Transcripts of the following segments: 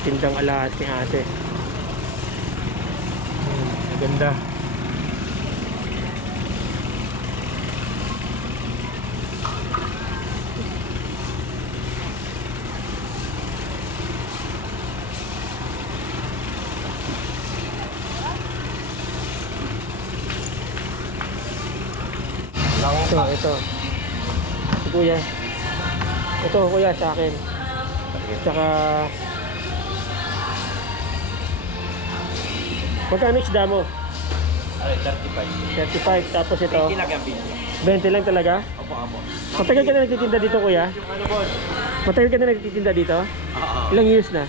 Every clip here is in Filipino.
Matindang alahas ni ate. Maganda. Ito. Si kuya. Ito kuya sa akin. Tsaka magkano isda mo? Ay, 35. 35. Tapos ito 20 lang yung video. 20 lang talaga? Opo. Matagal ka na nagtitinda dito kuya? Ano boss? Matagal ka na nagtitinda dito? Oo. Ilang years na?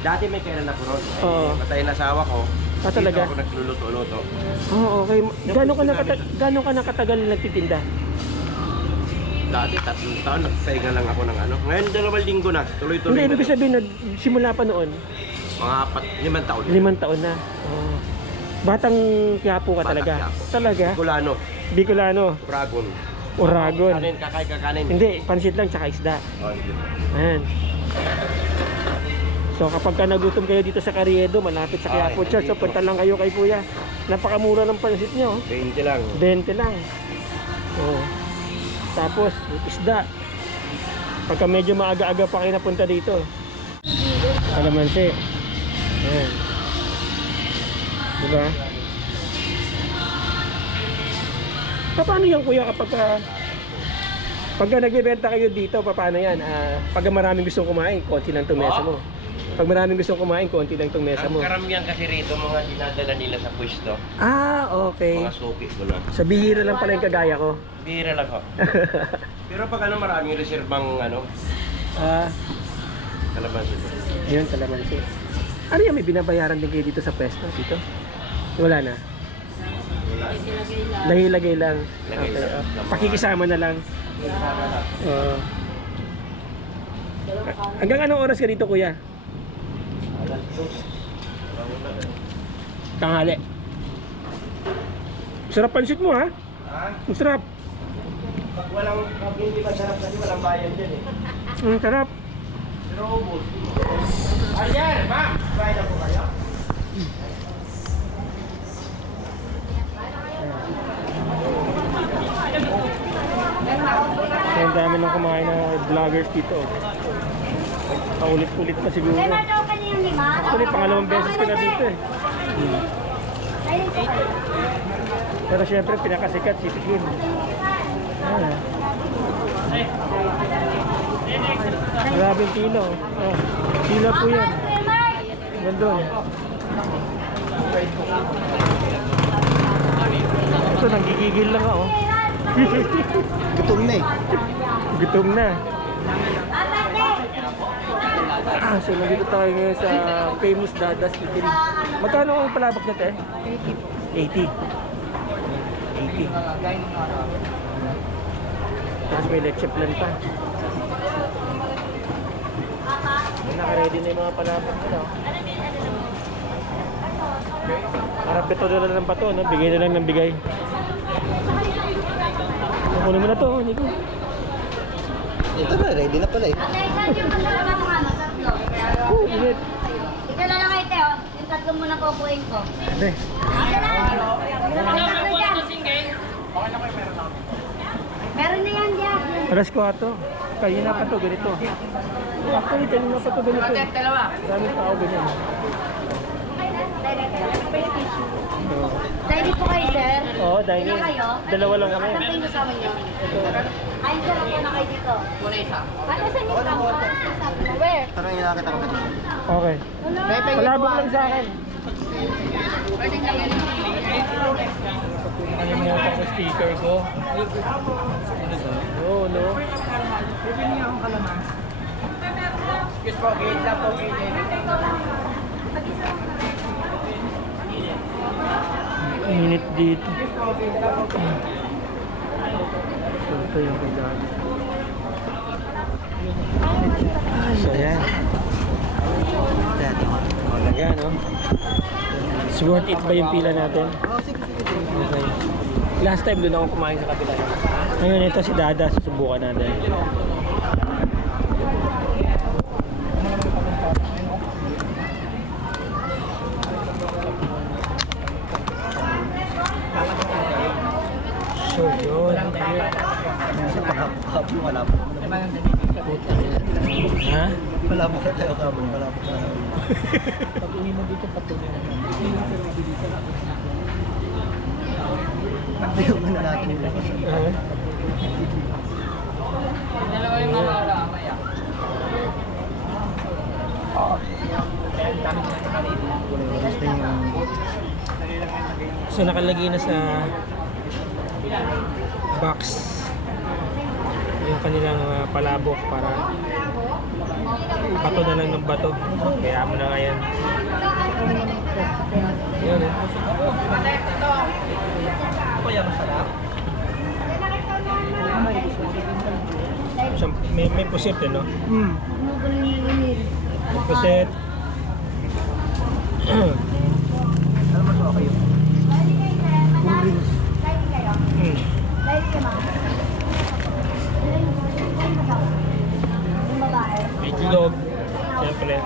Dati may kailan ako ron. Oo. Patay na asawa ko. Ah, talaga? Dito ako nagluluto-luto. Oo, okay. Gano'n ka nakatagal nagtitinda? Dati 3 taon, nagpahinga lang ako ng ano. Ngayon 2 linggo na. Tuloy-tuloy Hindi, na. ibig sabihin, simula pa noon. Mga 5 taon. 5 taon na. Oo. Batang Quiapo ka Batang talaga? Quiapo. Talaga? Kulano, Bicolano? Dragon. Oragon? Kanin, kakanin. Hindi, pansit lang tsaka isda. Oh, hindi. Ayan. So kapag ka nagutom kayo dito sa Carriedo, malapit sa Quiapo Church, so punta lang kayo kay kuya. Napakamura ng pansit nyo. 20 lang. 20 lang. Oo. Tapos, isda. Pagka medyo maaga-aga pa kayo napunta dito. Kalamansi. Ayan. Diba? Paano yan kuya pagka nagbebenta kayo dito, paano yan? Pagka maraming gustong kumain, konti lang itong mesa mo. Pag maraming gustong kumain, konti lang itong mesa Ang mo. karamihan kasi rito, mga dinadala nila sa pwesto. Ah, okay. Mga suki ko lang. Sa bihira lang pala yung kagaya ko. Bihira lang ho. Pero pag ano, maraming reserbang ano, kalamansi. Yun, kalamansi. Ano yan, may binabayaran din kayo dito sa pwesto? Dito? Wala na? Lagay-lagay lang. Lagay Okay. lang. Pakikisama na lang. Hanggang anong oras ka dito kuya? Tanghali. Sarap pansit mo ha? Ang sarap. Pag hindi masarap kasi walang bayan dyan eh. Ang sarap. Pero ubos. Ayan, ma'am! Bayad na po kayo? Ang dami nang kumain ng vloggers dito. Paulit-ulit pa siguro. Actually, pangalawang beses ko na dito eh. Pero syempre, pinakasikat si Tikin. Maraming kilo. Kilo po yan. Gandun. Ito, nanggigigil lang ako. Gutom na eh. Gutom na. So nandito tayo ngayon sa famous Dadas Chicken. Magkano ang palabak niya, te? 80. 80. Tapos may leche plan pa. Naka-ready na yung mga palabak nila. Harap ito na lang ng bato, no? Bigay na lang ng bigay. Kunin mo na to, Nico. Ito na, ready na pala eh. Init. Ito na lang kayo, Teo. Yung tatlo muna kukuhin ko. Ate. Meron na yan, Jack. Alas 4. Kanina pa to, ganito. Actually, kanina pa to, ganito. Daming tao, ganyan. Dining po kayo, sir. Oo, dining. Ilan kayo? Dalawa lang kami. Asan kayo kasama nyo? Ayun, sir. Ako na kayo dito. Muna isa. Ano saan yung kampo? Where? Parang yung nakita ko dito. Okay. Palabok lang sa akin. Nakalimutan ko sticker ko. Oo, no? Excuse po, gate lang po, gate. Init dito. Ito yung kailangan. So yan. Talaga, no? It's worth it ba yung pila natin? Okay. Last time doon ako kumain sa kapila. Ngayon ito si Dada, susubukan natin. Palabok na tayo kabon, palabok na tayo. Pag uwi mo dito, patuloy na natin. Pagdayo na natin nila. Dalawa yung mawala, kaya. Gusto yung... So nakalagay na sa box yung kanilang palabok para bato na lang ng bato. Kaya mo na nga yan. Yan eh. Kaya masarap? So, may pusit eh, no? Hmm. May pusit. Ano mas okay yun? Kung rings. Hmm. May itlog. Siyempre.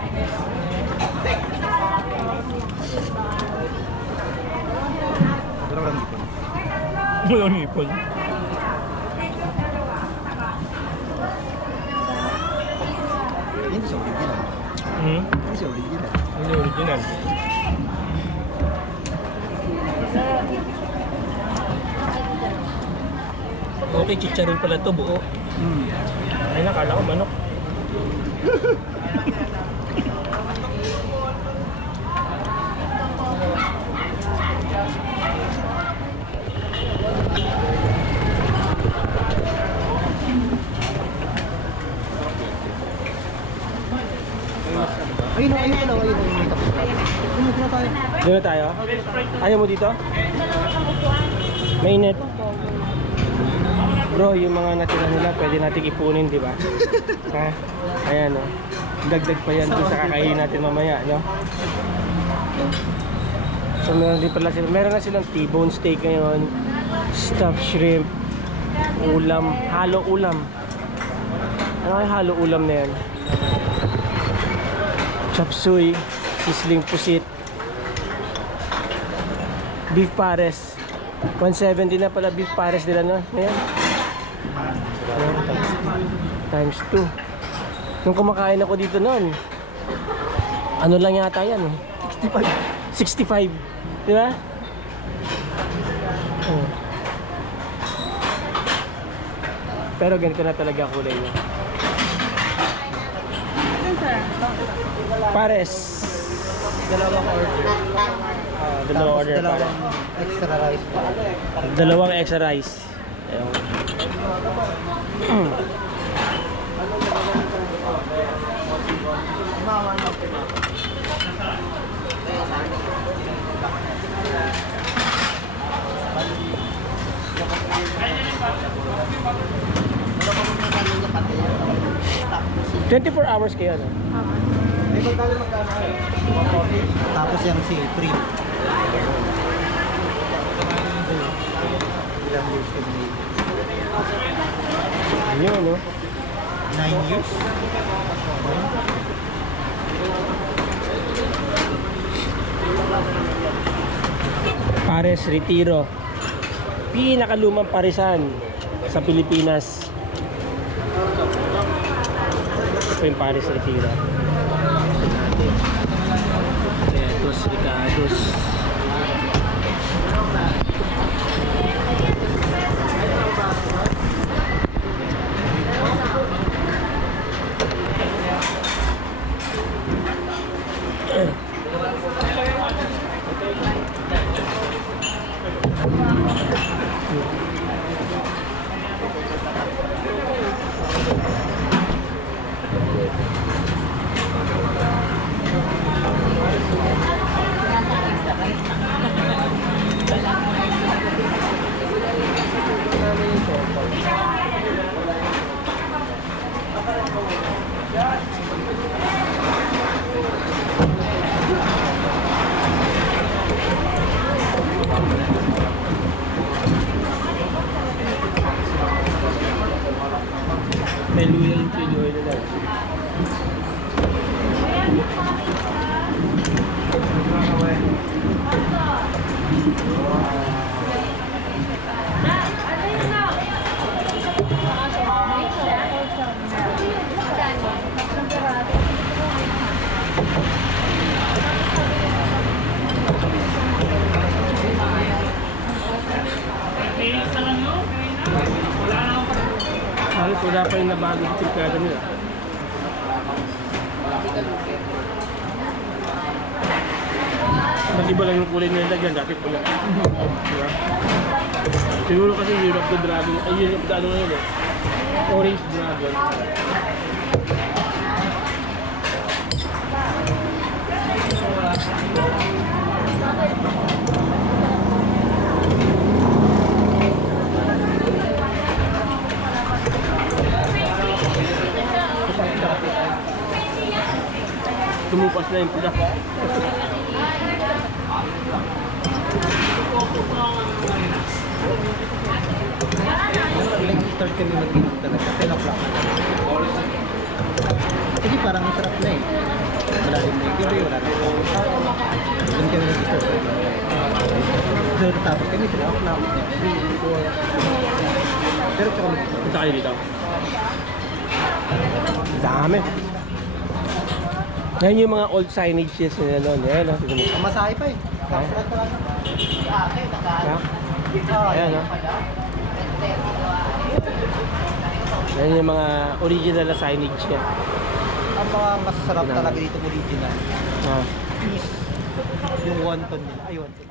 Pero walang ipon. Walang ipon. Hindi siya original. Hmm? Hindi siya original. Ano yung original? Okay, chicharon pala to buo. Hmm. Ay, nakala ko manok. Ayun, ayun. Ayun na tayo. Doon na tayo? Ayaw mo dito? Mainit. Bro, yung mga natira nila, pwede natin ipunin, di ba? Ha? Ayan, no? Dagdag pa yan doon sa kakainin natin mamaya, no? So, meron din pala sila. Meron na silang T-bone steak ngayon, stuffed shrimp, ulam, halo ulam. Ano kaya halo ulam na yan? Chop suey, sizzling pusit, beef pares. 170 na pala beef pares nila, no? Ayan. Times 2. Nung kumakain ako dito noon, ano lang yata yan, 65. Di ba? Oh. Pero ganito na talaga kulay niya. Pares. Dalawang order. Dalawang order pares. Dalawang extra rice pa. Dalawang extra rice. Ayun. $24 hours kayo, no? Tapos yung si free. Ilang years ka din? Yun, no? 9 years? Pares Retiro. Pinakalumang parisan sa Pilipinas. Ito yung Pares Retiro. Ricados, Ricados. Halos wala pa yung nabago sa tirkada nila. Nag-iba lang yung kulay nila dyan, dati pula. Diba? Siguro kasi Year of the Dragon, ay Year of the ano yun eh. Orange Dragon. Tumupas na yung pula. Nag-start kami mag-inom talaga. 10 o'clock. Kasi parang masarap na eh. Wala rin na yung gabi, wala rin. Doon kami nag-start. So, natapos kami 3 o'clock. 3, 4. Pero tsaka Punta kayo dito. Dami. Yan yung mga old signages nila noon. Ayan, no? Tignan mo. masahe pa eh. Ha? Ayan, no? Yan yung mga original na signage niya. Ang mga masasarap talaga dito original Ah. is yung wonton nila. Ay, wonton.